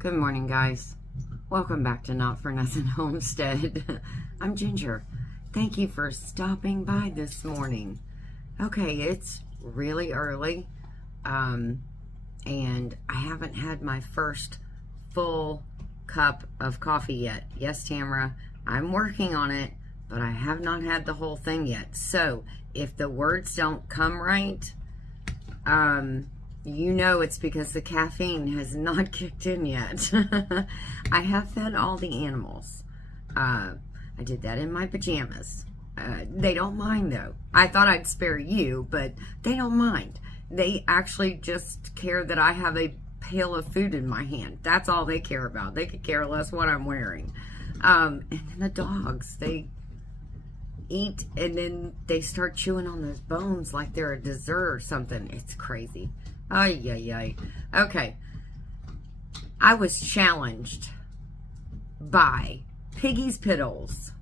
Good morning, guys. Welcome back to Not For Nothing Homestead. I'm Ginger. Thank you for stopping by this morning. Okay, it's really early, and I haven't had my first full cup of coffee yet. Yes, Tamara, I'm working on it, but I have not had the whole thing yet. So, if the words don't come right, you know it's because the caffeine has not kicked in yet. I have fed all the animals. I did that in my pajamas. They don't mind, though. I thought I'd spare you, but they don't mind. They actually just care that I have a pail of food in my hand. That's all they care about. They could care less what I'm wearing. And then the dogs, they eat and then they start chewing on those bones like they're a dessert or something. It's crazy. Ay, ay, ay. Okay. I was challenged by Piggy's Piddles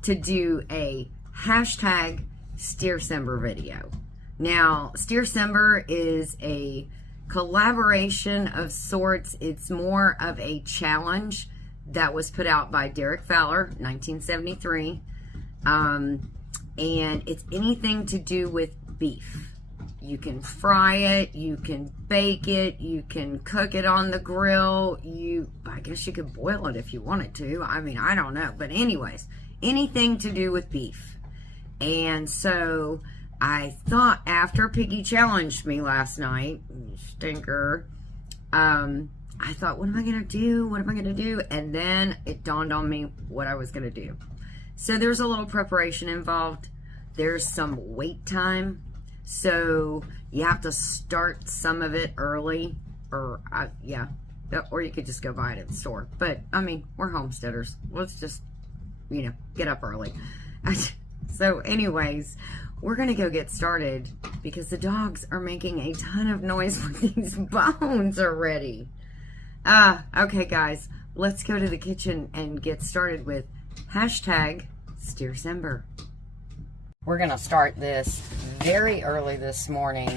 to do a hashtag Steercember video. Now, Steercember is a collaboration of sorts. It's more of a challenge that was put out by Derek Fowler, 1973. And it's anything to do with beef. You can fry it, you can bake it, you can cook it on the grill, I guess you could boil it if you wanted to. I mean, I don't know. But anyways, anything to do with beef. And so I thought after Piggy challenged me last night, stinker, I thought, what am I going to do? What am I going to do? And then it dawned on me what I was going to do. So there's a little preparation involved. There's some wait time. So you have to start some of it early, or you could just go buy it at the store. But I mean, we're homesteaders. Let's just, get up early. So anyways, we're going to go get started because the dogs are making a ton of noise with these bones already. Okay guys, let's go to the kitchen and get started with hashtag Steercember. We're going to start this very early this morning,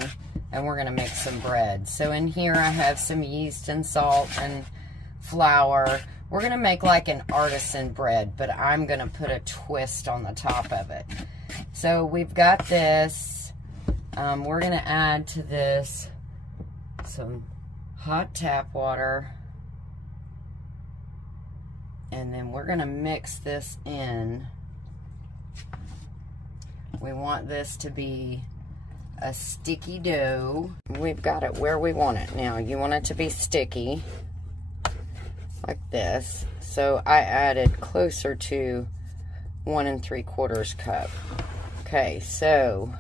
and we're going to make some bread. So in here I have some yeast and salt and flour. We're going to make like an artisan bread, but I'm going to put a twist on the top of it. So we've got this. We're going to add to this some hot tap water. And then we're going to mix this in. We want this to be a sticky dough. We've got it where we want it. Now, you want it to be sticky, like this. So I added closer to 1 3/4 cup. Okay, so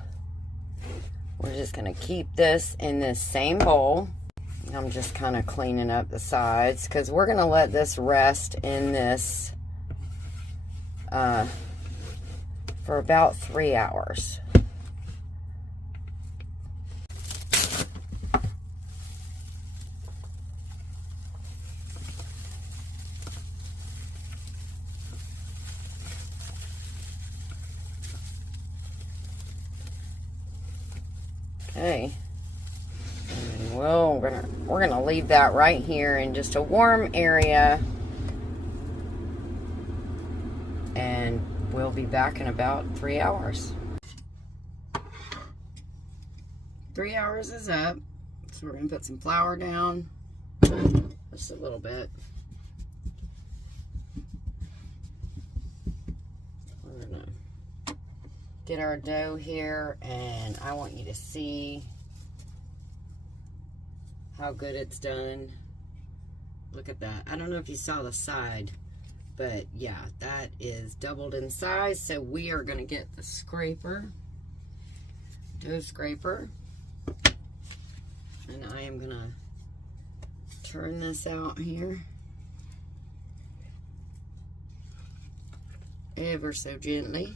we're just gonna keep this in this same bowl. I'm just kind of cleaning up the sides because we're gonna let this rest in this for about 3 hours. Okay. And we're gonna leave that right here in just a warm area. And we'll be back in about 3 hours. 3 hours is up. So we're going to put some flour down. Just a little bit. We're going to get our dough here, and I want you to see how good it's done. Look at that. I don't know if you saw the side. But yeah, that is doubled in size. So we are going to get the scraper, dough scraper. And I am going to turn this out here. Ever so gently.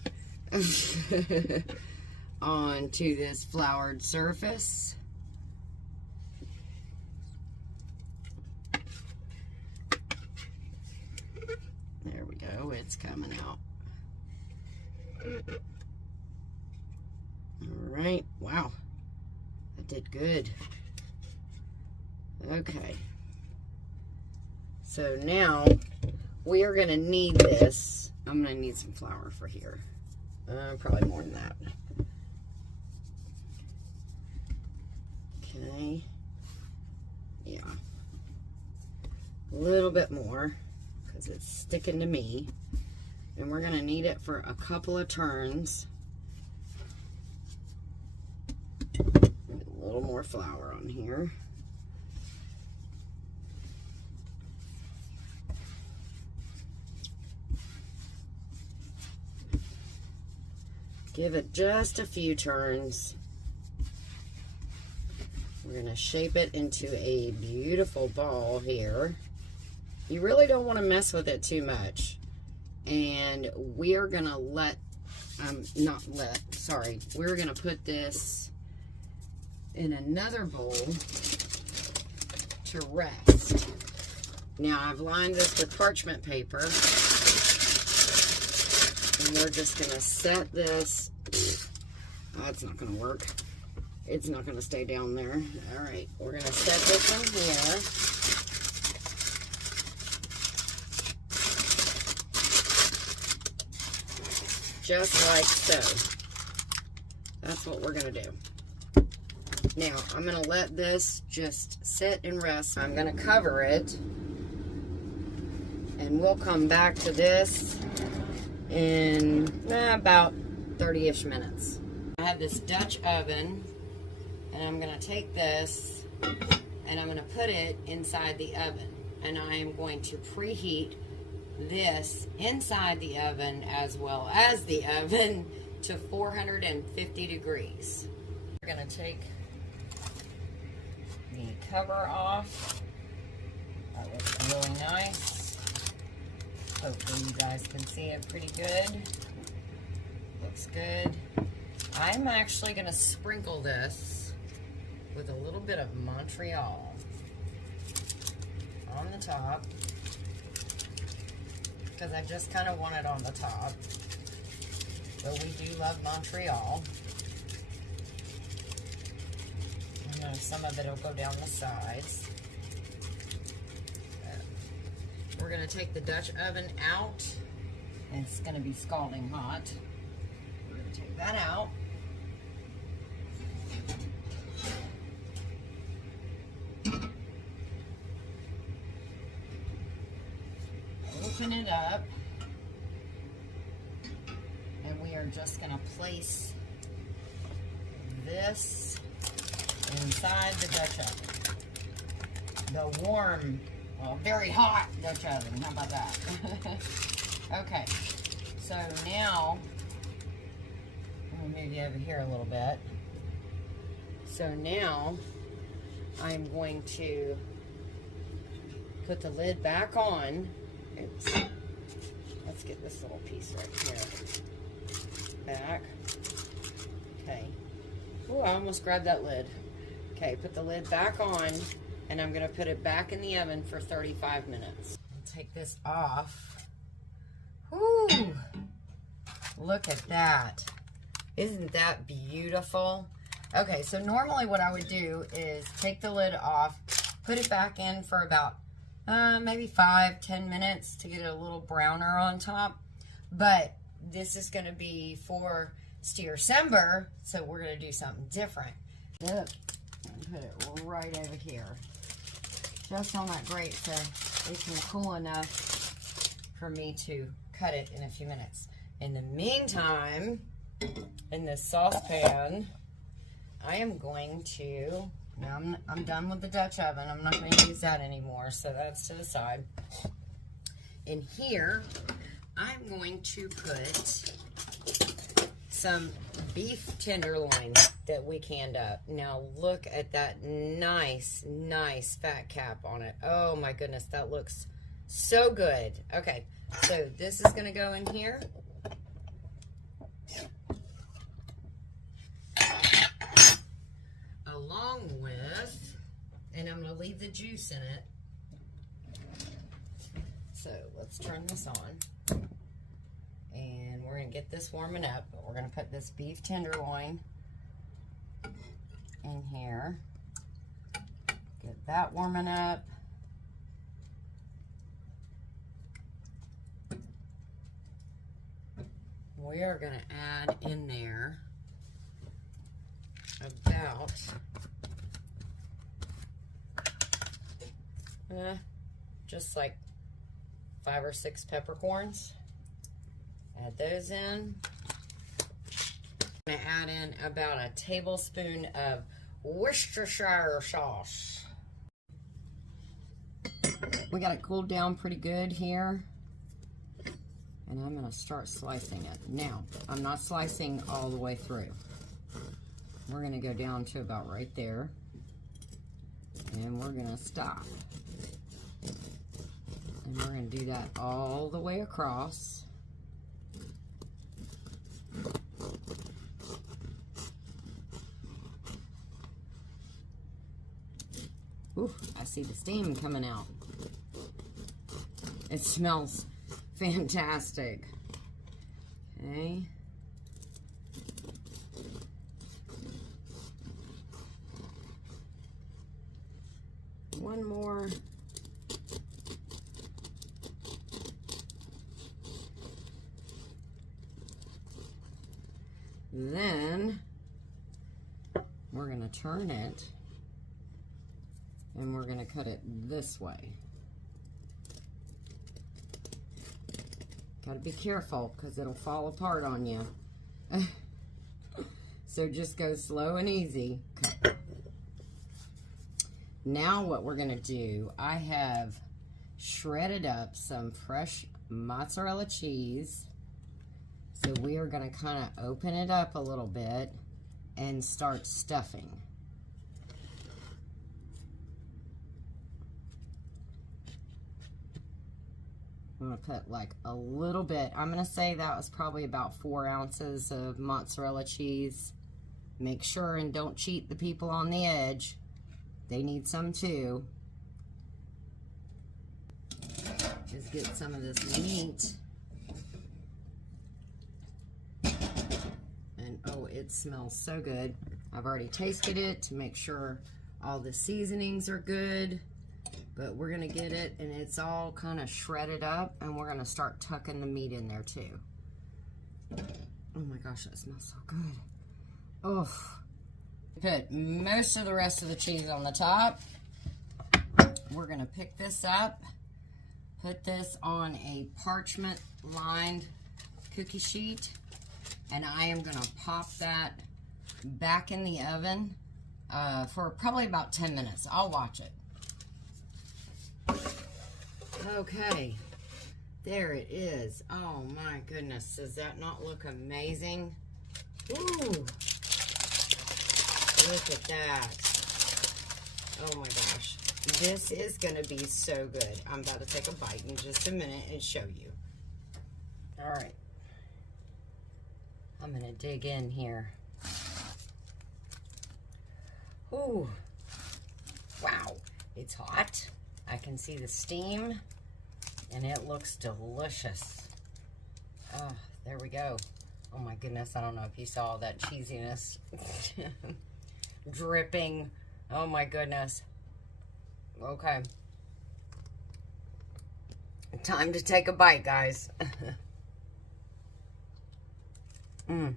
Onto this floured surface. There we go, it's coming out. Alright, wow. That did good. Okay. So now we are going to knead this. I'm going to need some flour for here. Probably more than that. Okay. Yeah. A little bit more because it's sticking to me. And we're going to knead it for a couple of turns. A little more flour on here. Give it just a few turns. We're going to shape it into a beautiful ball here. You really don't want to mess with it too much. And we are going to we're going to put this in another bowl to rest. Now I've lined this with parchment paper. And we're just going to set this. That's not going to work. It's not going to stay down there. All right, we're going to set this one here. Just like so. That's what we're going to do. Now, I'm going to let this just sit and rest. I'm going to cover it. And we'll come back to this in about 30-ish minutes. I have this Dutch oven, and I'm going to take this and I'm going to put it inside the oven, and I am going to preheat this inside the oven as well as the oven to 450 degrees. We're going to take the cover off. That looks really nice. Hopefully you guys can see it pretty good. Looks good. I'm actually going to sprinkle this with a little bit of Montreal on the top, because I just kind of want it on the top. But we do love Montreal. I know some of it will go down the sides. We're going to take the Dutch oven out. It's going to be scalding hot. We're going to take that out. Open it up. And we are just going to place this inside the Dutch oven. The warm, well, very hot Dutch oven. How about that? Okay, so now, let me move you over here a little bit. So now, I'm going to put the lid back on. Oops. Let's get this little piece right here back. Okay. Oh, I almost grabbed that lid. Okay, put the lid back on, and I'm going to put it back in the oven for 35 minutes. I'll take this off. Whoo! Look at that. Isn't that beautiful? Okay, so normally what I would do is take the lid off, put it back in for about maybe 5-10 minutes to get it a little browner on top. But this is going to be for Steer-Sember, so we're going to do something different. Look, put it right over here, just on that grate, so it can cool enough for me to cut it in a few minutes. In the meantime, in this saucepan, I am going to, now I'm done with the Dutch oven. I'm not going to use that anymore, so that's to the side. In here, I'm going to put some beef tenderloin that we canned up. Now look at that nice fat cap on it. Oh my goodness, that looks so good. Okay, so this is going to go in here. Along with, and I'm going to leave the juice in it. So let's turn this on. And we're going to get this warming up. But we're going to put this beef tenderloin in here. Get that warming up. we are going to add in there about just like 5 or 6 peppercorns. Add those in. I'm going to add in about a tablespoon of Worcestershire sauce. We got it cooled down pretty good here. And I'm going to start slicing it. Now, I'm not slicing all the way through. We're going to go down to about right there. And we're going to stop. And we're going to do that all the way across. Ooh, I see the steam coming out. It smells fantastic. Okay. One more. Then we're going to turn it and we're going to cut it this way. Got to be careful because it'll fall apart on you. So just go slow and easy. Now what we're going to do, I have shredded up some fresh mozzarella cheese. So we are going to kind of open it up a little bit and start stuffing. I'm going to put like a little bit. I'm going to say that was probably about 4 ounces of mozzarella cheese. Make sure and don't cheat the people on the edge. They need some too. Just get some of this meat. And oh, it smells so good. I've already tasted it to make sure all the seasonings are good. But we're going to get it, and it's all kind of shredded up, and we're going to start tucking the meat in there, too. Oh, my gosh, that smells so good. Oh. Put most of the rest of the cheese on the top. We're going to pick this up, put this on a parchment-lined cookie sheet, and I am going to pop that back in the oven for probably about 10 minutes. I'll watch it. Okay, there it is. Oh my goodness, does that not look amazing? Ooh, look at that. Oh my gosh, this is gonna be so good. I'm about to take a bite in just a minute and show you. All right, I'm gonna dig in here. Ooh, wow, it's hot. I can see the steam, and it looks delicious. Oh, there we go. Oh my goodness, I don't know if you saw that cheesiness dripping. Oh my goodness. Okay. Time to take a bite, guys. Oh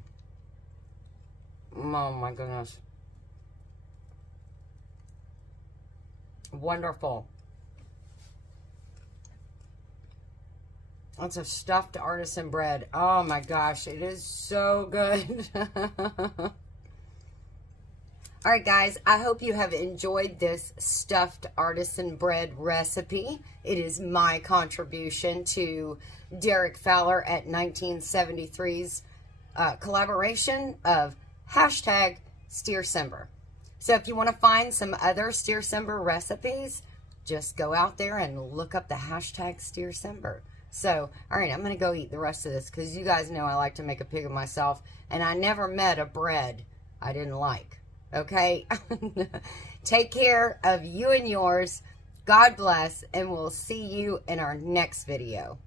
my goodness. Wonderful. It's a stuffed artisan bread. Oh my gosh, it is so good. All right, guys, I hope you have enjoyed this stuffed artisan bread recipe. It is my contribution to Derek Fowler at 1973's collaboration of hashtag SteerSember. So if you want to find some other SteerSember recipes, just go out there and look up the hashtag SteerSember. So, all right, I'm going to go eat the rest of this because you guys know I like to make a pig of myself, and I never met a bread I didn't like, okay? Take care of you and yours. God bless, and we'll see you in our next video.